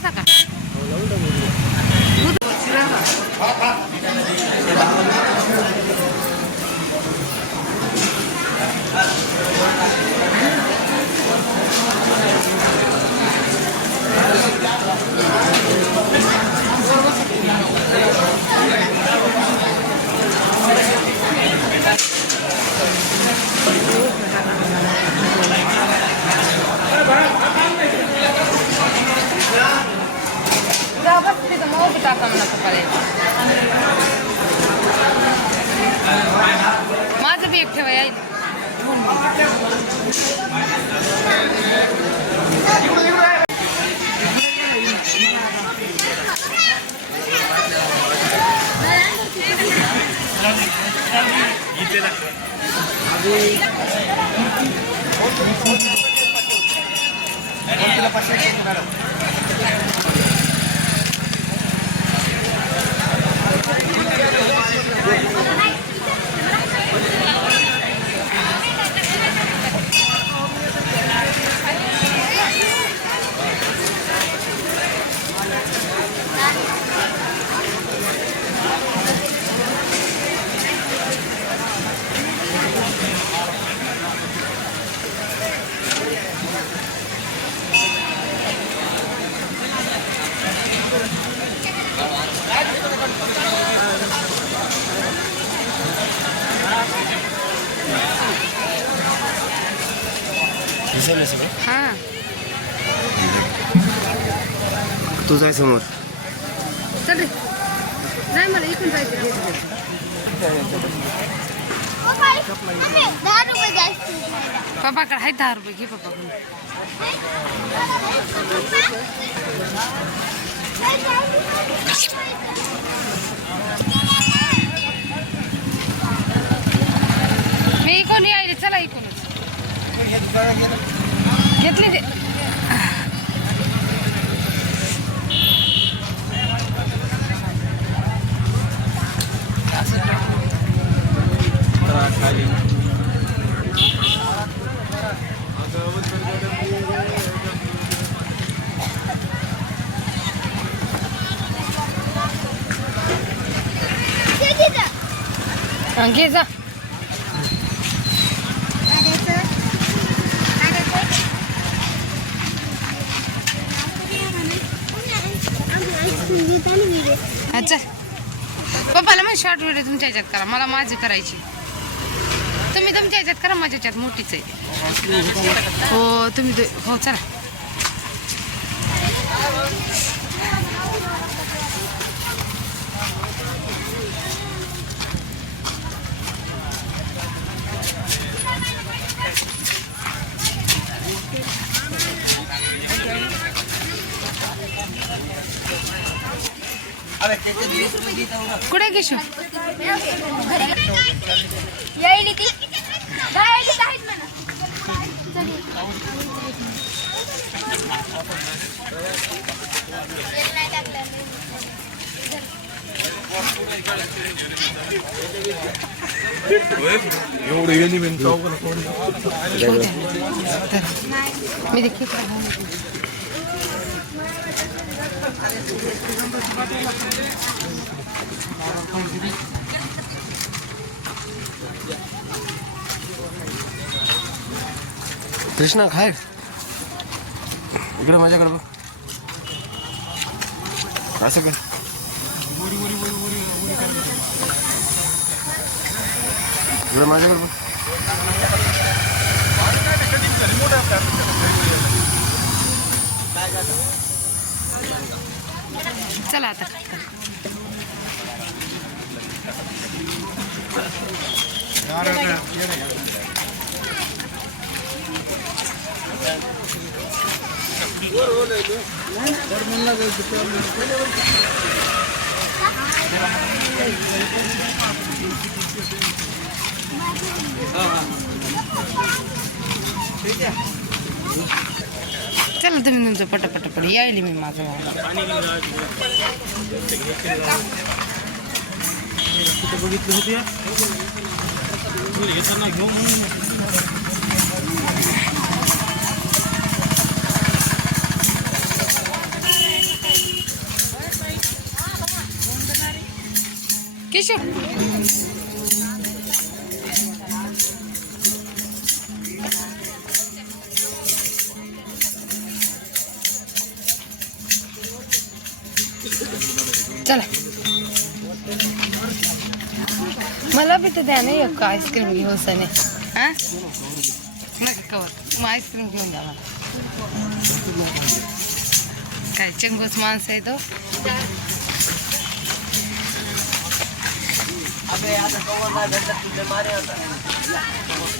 लावता का माझं बी एक ठेवा येईल हां तू जाय समोर चल रे नाही मला इकडून जायचं पप्पाकडे आहे 10 रुपये घे पप्पाकडून मी इकडून यायले चला इकडूनच घेतले ते घे जा अच्छा पप्पाला मग शॉर्ट व्हिडिओ तुमच्या ह्याच्यात करा मला माझी करायची तुम्ही तुमच्या ह्याच्यात करा माझ्या ह्याच्यात मोठीच आहे हो तुम्ही हो चला कुठे घेशील मी देखील कृष्णा खाय इकडे माझ्याकडे बघ असं कर इकडे माझ्याकडे बघ चला आता चला तुम्ही तुमचं पटापट यायली मी माझं बघितलं होते टिशू चला मला बी तर द्या ना एक आईस्क्रीम घेऊ सने हा नका कवर मग आईस्क्रीम घेऊन द्या मला काय चिंगूस माणसं आहे तो अबे आता कवर नाही भेटत तुझे मारे आता